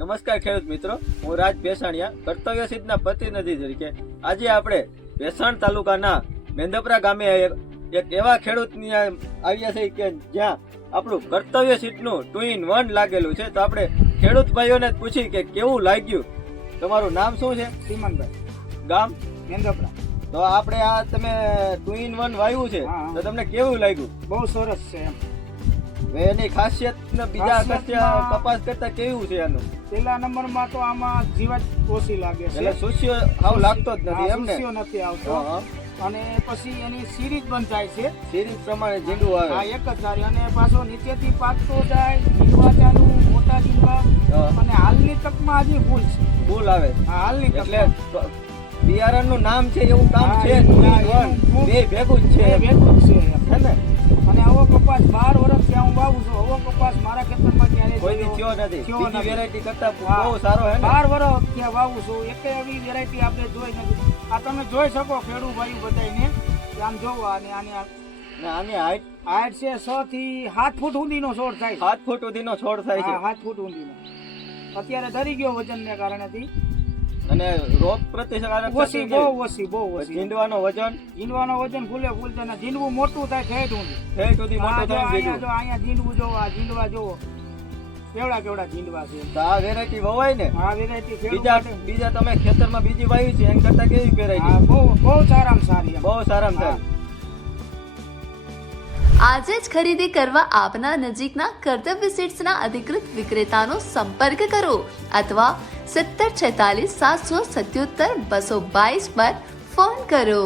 નમસ્કાર ખેડૂત મિત્રો હું રાજ ભેસાણિયા કર્તવ્ય સિદ્ધના પ્રતિનિધિ તરીકે. આજે આપણે ભેસાણ તાલુકાના મેંદપરા ગામે એક એક એવા ખેડૂતની આવ્યા છે કે જ્યાં આપણું કર્તવ્ય સીટનું ટુ ઇન વન લાગેલું છે. તો આપણે ખેડૂત ભાઈઓને પૂછી કે કેવું લાગ્યું? તમારું નામ શું છે? સીમનભાઈ. ગામ? મેંદપરા. તો આપણે આ તમે ટુ ઇન વન વાવ્યું છે. તો તમને કેવું લાગ્યું? બહુ સરસ છે એમ. એની ખાસિયત ને બીજા કચ્યા કપાસ કરતા કેવું છે એનું? પેલા નંબરમાં તો આમાં જીવાત ઓછી લાગે છે. એટલે સુસ્યો હાવ લાગતો જ નથી એમ ને? સુસ્યો નથી આવતો. અને પછી એની સિરીજ બંધ થાય છે. સિરીઝ પ્રમાણે જીંડું આવે. હા એક જ ધારી અને પાછો નીચેથી પાકતો જાય જીવા ચાલુ મોટા જીવા અને હાલની તકમાં હજી ભૂલ છે. ભૂલ આવે. હા હાલની એટલે તકમાં. બિયારણનું નામ છે એવું કામ છે બે ભેગું જ છે ભેગું જ છે હે ને? થયો નથી. બીજી વેરાયટી કરતા બહુ સારો હે બાર વર્ષ ત્યાં વાવું છું. એકે એવી વેરાયટી આપણે જોઈ નથી. આ તમે જોઈ શકો ખેડૂત ભાઈ બધાને આમ જોવો આને આને આની હાઈટ હાઈટ છે છ થી સાત ફૂટ ઊંધીનો છોડ થાય સાત ફૂટ સુધીનો છોડ થાય છે. સાત ફૂટ ઊંધીનો અત્યારે ધરી ગયો વજનને કારણેથી અને રોગ પ્રતિકારક ઓછી બહુ. ઓછી બહુ ઓછી. જીંડવાનો વજન? જીંડવાનો વજન ફૂલે ફૂલ ને ઝીંડવું મોટું થાય ઠેઠ ઊંધું ઠેઠ સુધી મોટું થાય અહીંયા જો અહીંયા જીંડવું જોવો આ ઝીંડવા જોવો. કેવડા કેવડા ઝીંડવા છે? તો આ વેરાયટી વવાય ને. આ વેરાયટી બીજા બીજા તમે ખેતરમાં બીજી વાવી છે એના કરતા કેવી વેરાયટી બહુ બહુ સારામાં સારી બહુ સારામાં સારી આજે જ ખરીદી કરવા આપના નજીકના કર્તવ્ય સીટ્સના અધિકૃત વિક્રેતાનો સંપર્ક કરો અથવા સત્તર છેતાલીસ સાતસો સત્યોતર બસો બાવીસ પર ફોન કરો.